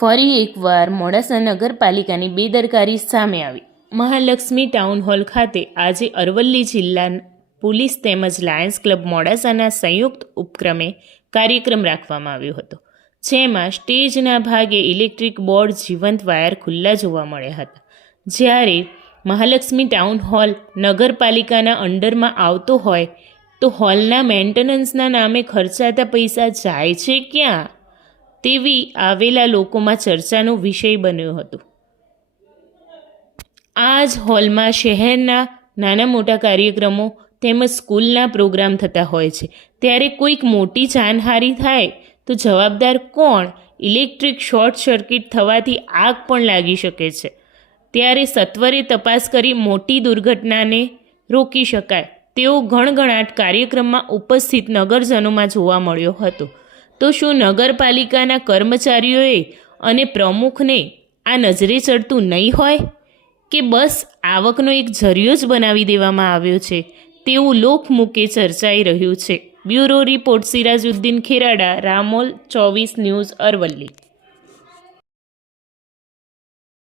ફરી એકવાર મોડાસા નગરપાલિકાની બેદરકારી સામે આવી। મહાલક્ષ્મી ટાઉન હોલ ખાતે આજે અરવલ્લી જિલ્લા પોલીસ તેમજ લાયન્સ ક્લબ મોડાસાના સંયુક્ત ઉપક્રમે કાર્યક્રમ રાખવામાં આવ્યો હતો, જેમાં સ્ટેજના ભાગે ઇલેક્ટ્રિક બોર્ડ જીવંત વાયર ખુલ્લા જોવા મળ્યા હતા। જ્યારે મહાલક્ષ્મી ટાઉન હોલ નગરપાલિકાના અંડરમાં આવતો હોય તો હોલના મેન્ટેનન્સના નામે ખર્ચાતા પૈસા જાય છે ક્યાં તેવી આવેલા લોકોમાં ચર્ચાનો વિષય બન્યો હતો। આ જ હોલમાં શહેરના નાના મોટા કાર્યક્રમો તેમજ સ્કૂલના પ્રોગ્રામ થતા હોય છે, ત્યારે કોઈક મોટી જાનહાનિ થાય તો જવાબદાર કોણ? ઇલેક્ટ્રિક શોર્ટ સર્કિટ થવાથી આગ પણ લાગી શકે છે, ત્યારે સત્વરે તપાસ કરી મોટી દુર્ઘટનાને રોકી શકાય તેવો ગણગણાટ કાર્યક્રમમાં ઉપસ્થિત નગરજનોમાં જોવા મળ્યો હતો। તો શું નગરપાલિકાના કર્મચારીઓએ અને પ્રમુખને આ નજરે ચડતું નહીં હોય કે બસ આવકનો એક જરિયો જ બનાવી દેવામાં આવ્યો છે તેવું લોકમુખે ચર્ચાઈ રહ્યું છે। Bureau report Sirajuddin Kherada, Ramol 24 news, Aravalli.